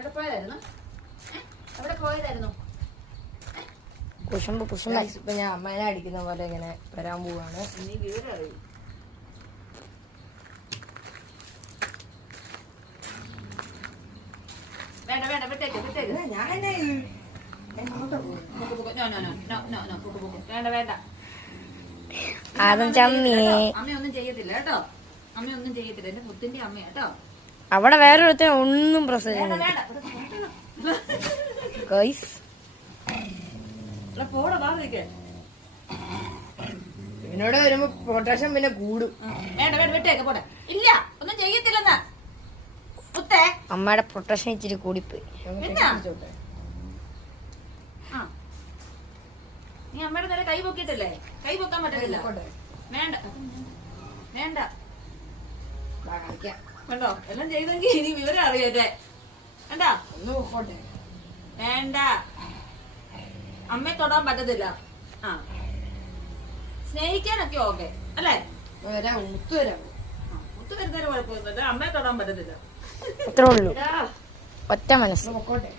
എവിടെ പോയതായിരുന്നു? എവിടെ പോയതായിരുന്നു? കുശുമ്പ് കുശുമ്പ. ഇപ്പൊ ഞാൻ അമ്മേനെ അടിക്കുന്ന പോലെ ഇങ്ങനെ വരാൻ പോവാണ്. നീ വിവരം അറിയും. വേണ്ട വേണ്ട വിട്ടേക്ക് വിട്ടേക്ക്. ഞാൻ. വേണ്ട വേണ്ട. അമ്മയൊന്നും ചെയ്യത്തില്ല കേട്ടോ. അമ്മയൊന്നും ചെയ്യത്തില്ല. എന്റെ മുത്തിന്റെ അമ്മ കേട്ടോ. അവിടെ വേറൊരുത്തിന് ഒന്നും പ്രശ്നം ഗൈസ് എന്നോട് വരുമ്പോ പൊട്ടാഷ്യം പിന്നെ കൂടും. ഇല്ല ഒന്നും ചെയ്യത്തില്ലെന്നാ. അമ്മയുടെ പൊട്ടാഷ്യം ഇച്ചിരി കൂടിപ്പോയി. നീ അമ്മയുടെ നേരെ കൈ പൊക്കിയിട്ടല്ലേ? കൈ പൊക്കാൻ പറ്റത്തില്ല. വേണ്ട. വേണ്ട. വേണ്ടോ എല്ലാം ചെയ്തെങ്കിൽ ഇനി വിവരം അറിയട്ടെ വേണ്ട ഒന്ന് വേണ്ട. അമ്മയെ തൊടാൻ പറ്റത്തില്ല. ആ. സ്നേഹിക്കാനൊക്കെ ഓക്കെ അല്ലേ? വരാം മുത്തു വരാം. മുത്തു വരുന്നതിന് കുഴപ്പമൊന്നുമില്ല. അമ്മയെ തൊടാൻ പറ്റത്തില്ല. അത്രേ ഉള്ളൂ. ഇതാ, ഒറ്റ മനസ്സ്. പൊക്കോട്ടെ.